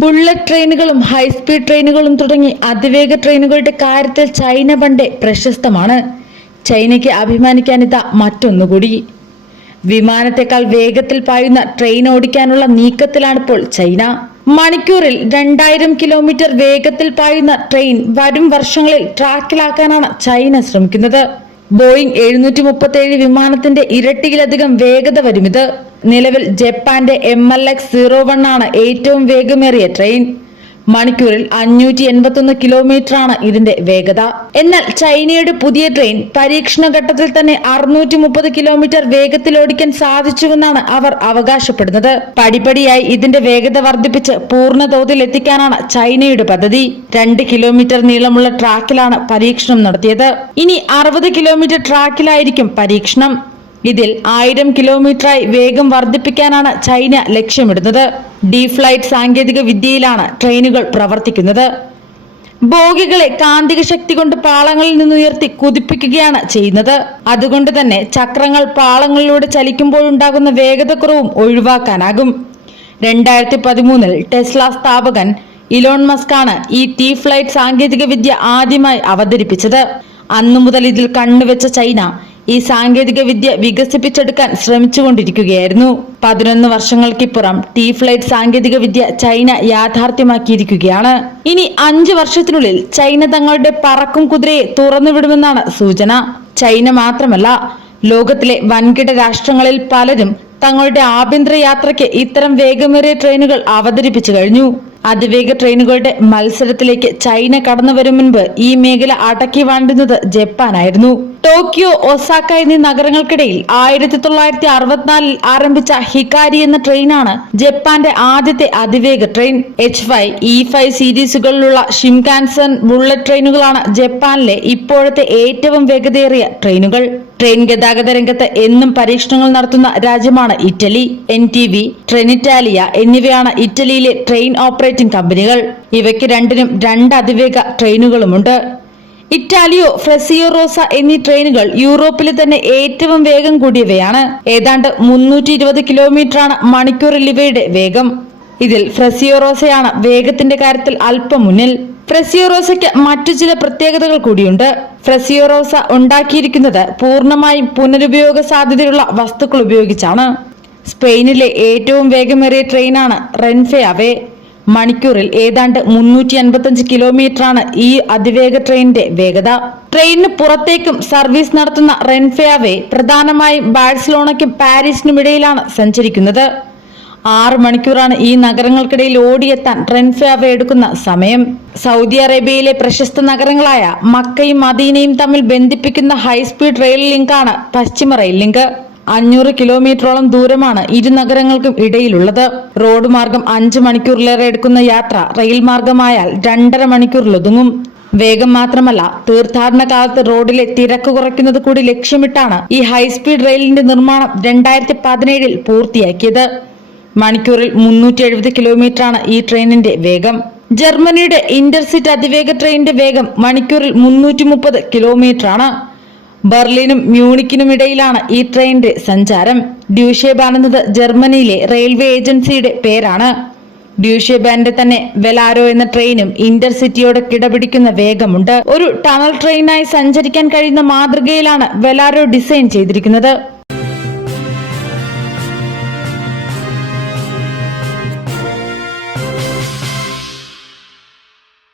Bullet ട്രെയിനുകളും high speed ട്രെയിനുകളും തുടങ്ങി അതിവേഗ ട്രെയിനുകളുടെ കാര്യത്തിൽ ചൈന പണ്ടേ പ്രശസ്തമാണ്. ചൈനയ്ക്ക് അഭിമാനിക്കാനിതാ മറ്റൊന്നുകൂടി. വിമാനത്തെക്കാൾ വേഗത്തിൽ പായുന്ന ട്രെയിൻ ഓടിക്കാനുള്ള നീക്കത്തിലാണിപ്പോൾ ചൈന. മണിക്കൂറിൽ 2000 കിലോമീറ്റർ വേഗത്തിൽ പായുന്ന ട്രെയിൻ വരും വർഷങ്ങളിൽ ട്രാക്കിലാക്കാനാണ് ചൈന ശ്രമിക്കുന്നത്. ബോയിംഗ് 737 വിമാനത്തിന്റെ ഇരട്ടിയിലധികം വേഗത വരുമിത്. നിലവിൽ ജപ്പാന്റെ MLX-01 ആണ് ഏറ്റവും വേഗമേറിയ ട്രെയിൻ. മണിക്കൂറിൽ 581 കിലോമീറ്റർ ആണ് ഇതിന്റെ വേഗത. എന്നാൽ ചൈനയുടെ പുതിയ ട്രെയിൻ പരീക്ഷണ ഘട്ടത്തിൽ തന്നെ 630 കിലോമീറ്റർ വേഗത്തിൽ ഓടിക്കാൻ സാധിച്ചുവെന്നാണ് അവർ അവകാശപ്പെടുന്നത്. പടിപടിയായി ഇതിന്റെ വേഗത വർദ്ധിപ്പിച്ച് പൂർണ്ണ തോതിൽ എത്തിക്കാനാണ് ചൈനയുടെ പദ്ധതി. 2 കിലോമീറ്റർ നീളമുള്ള ട്രാക്കിലാണ് പരീക്ഷണം നടത്തിയത്. ഇനി 60 കിലോമീറ്റർ ട്രാക്കിലായിരിക്കും പരീക്ഷണം. ഇതിൽ 1000 കിലോമീറ്ററായി വേഗം വർദ്ധിപ്പിക്കാനാണ് ചൈന ലക്ഷ്യമിടുന്നത്. ഡി-ഫ്ലൈറ്റ് സാങ്കേതിക വിദ്യയിലാണ് ട്രെയിനുകൾ പ്രവർത്തിക്കുന്നത്. ബോഗികളെ കാന്തിക ശക്തി കൊണ്ട് പാളങ്ങളിൽ നിന്നുയർത്തി കുതിപ്പിക്കുകയാണ് ചെയ്യുന്നത്. അതുകൊണ്ട് തന്നെ ചക്രങ്ങൾ പാളങ്ങളിലൂടെ ചലിക്കുമ്പോഴുണ്ടാകുന്ന വേഗതക്കുറവും ഒഴിവാക്കാനാകും. 2013 ടെസ്ല സ്ഥാപകൻ ഇലോൺ മസ്ക് ആണ് ഈ ടി-ഫ്ലൈറ്റ് സാങ്കേതിക വിദ്യ ആദ്യമായി അവതരിപ്പിച്ചത്. അന്നു മുതൽ ഇതിൽ കണ്ണുവെച്ച ചൈന ഈ സാങ്കേതിക വിദ്യ വികസിപ്പിച്ചെടുക്കാൻ ശ്രമിച്ചുകൊണ്ടിരിക്കുകയായിരുന്നു. 11 വർഷങ്ങൾക്കിപ്പുറം ടി-ഫ്ലൈറ്റ് സാങ്കേതിക വിദ്യ ചൈന യാഥാർത്ഥ്യമാക്കിയിരിക്കുകയാണ്. ഇനി 5 വർഷത്തിനുള്ളിൽ ചൈന തങ്ങളുടെ പറക്കും കുതിരയെ തുറന്നുവിടുമെന്നാണ് സൂചന. ചൈന മാത്രമല്ല, ലോകത്തിലെ വൻകിട രാഷ്ട്രങ്ങളിൽ പലരും തങ്ങളുടെ ആഭ്യന്തര യാത്രയ്ക്ക് ഇത്തരം വേഗമേറിയ ട്രെയിനുകൾ അവതരിപ്പിച്ചു കഴിഞ്ഞു. അതിവേഗ ട്രെയിനുകളുടെ മത്സരത്തിലേക്ക് ചൈന കടന്നു വരും മുൻപ് ഈ മേഖല അടക്കി വാണ്ടുന്നത് ജപ്പാനായിരുന്നു. ടോക്കിയോ, ഒസാക്ക എന്നീ നഗരങ്ങൾക്കിടയിൽ 1964 ആരംഭിച്ച ഹിക്കാരി എന്ന ട്രെയിനാണ് ജപ്പാന്റെ ആദ്യത്തെ അതിവേഗ ട്രെയിൻ. H5, E5 സീരീസുകളിലുള്ള ഷിൻകാൻസൻ ബുള്ളറ്റ് ട്രെയിനുകളാണ് ജപ്പാനിലെ ഇപ്പോഴത്തെ ഏറ്റവും വേഗതയേറിയ ട്രെയിനുകൾ. ട്രെയിൻ ഗതാഗത രംഗത്ത് എന്നും പരീക്ഷണങ്ങൾ നടത്തുന്ന രാജ്യമാണ് ഇറ്റലി. NTV, ട്രെനിറ്റാലിയ എന്നിവയാണ് ഇറ്റലിയിലെ ട്രെയിൻ ഓപ്പറേറ്റിംഗ് കമ്പനികൾ. ഇവയ്ക്ക് രണ്ടിനും 2 അതിവേഗ ട്രെയിനുകളുമുണ്ട്. ഇറ്റാലിയോ, ഫ്രസിയോ റോസ എന്നീ ട്രെയിനുകൾ യൂറോപ്പിലെ തന്നെ ഏറ്റവും വേഗം കൂടിയവയാണ്. ഏതാണ്ട് 320 കിലോമീറ്ററാണ് മണിക്കൂറിൽ ഇവയുടെ വേഗം. ഇതിൽ ഫ്രസിയോ റോസയാണ് വേഗത്തിന്റെ കാര്യത്തിൽ അല്പം മുന്നിൽ. ഫ്രസിയോ റോസയ്ക്ക് മറ്റു ചില പ്രത്യേകതകൾ കൂടിയുണ്ട്. ഫ്രസിയോ റോസ ഉണ്ടാക്കിയിരിക്കുന്നത് പൂർണ്ണമായും പുനരുപയോഗ സാധ്യതയുള്ള വസ്തുക്കൾ ഉപയോഗിച്ചാണ്. സ്പെയിനിലെ ഏറ്റവും വേഗമേറിയ ട്രെയിനാണ് റെൻഫെയാവേ. മണിക്കൂറിൽ ഏതാണ്ട് 355 കിലോമീറ്ററാണ് ഈ അതിവേഗ ട്രെയിനിന്റെ വേഗത. ട്രെയിനിന് പുറത്തേക്കും സർവീസ് നടത്തുന്ന റെൻഫെയാവേ പ്രധാനമായും ബാഴ്സലോണയ്ക്കും പാരീസിനും ഇടയിലാണ് സഞ്ചരിക്കുന്നത്. 6 മണിക്കൂറാണ് ഈ നഗരങ്ങൾക്കിടയിൽ ഓടിയെത്താൻ റെൻഫെയാവേ എടുക്കുന്ന സമയം. സൗദി അറേബ്യയിലെ പ്രശസ്ത നഗരങ്ങളായ മക്കയും മദീനയും തമ്മിൽ ബന്ധിപ്പിക്കുന്ന ഹൈസ്പീഡ് റെയിൽ ലിങ്കാണ് പശ്ചിമ റെയിൽ ലിങ്ക്. 500 കിലോമീറ്ററോളം ദൂരമാണ് ഇരു നഗരങ്ങൾക്കും ഇടയിലുള്ളത്. റോഡ് മാർഗം 5 മണിക്കൂറിലേറെ എടുക്കുന്ന യാത്ര റെയിൽ മാർഗമായാൽ 2.5 മണിക്കൂറിൽ ഒതുങ്ങും. വേഗം മാത്രമല്ല, തീർത്ഥാടന കാലത്ത് റോഡിലെ തിരക്ക് കുറയ്ക്കുന്നത് കൂടി ലക്ഷ്യമിട്ടാണ് ഈ ഹൈസ്പീഡ് റെയിലിന്റെ നിർമ്മാണം 2017 പൂർത്തിയാക്കിയത്. മണിക്കൂറിൽ 370 കിലോമീറ്ററാണ് ഈ ട്രെയിനിന്റെ വേഗം. ജർമ്മനിയുടെ ഇന്റർസിറ്റി അതിവേഗ ട്രെയിനിന്റെ വേഗം മണിക്കൂറിൽ 330 കിലോമീറ്റർ ആണ്. ബെർലിനും മ്യൂണിക്കിനും ഇടയിലാണ് ഈ ട്രെയിനിന്റെ സഞ്ചാരം. ഡ്യൂഷേബാൻ എന്നത് ജർമ്മനിയിലെ റെയിൽവേ ഏജൻസിയുടെ പേരാണ്. ഡ്യൂഷേബാന്റെ തന്നെ വെലാരോ എന്ന ട്രെയിനും ഇന്റർസിറ്റിയോട് കിടപിടിക്കുന്ന വേഗമുണ്ട്. ഒരു ടണൽ ട്രെയിനായി സഞ്ചരിക്കാൻ കഴിയുന്ന മാതൃകയിലാണ് വെലാരോ ഡിസൈൻ ചെയ്തിരിക്കുന്നത്.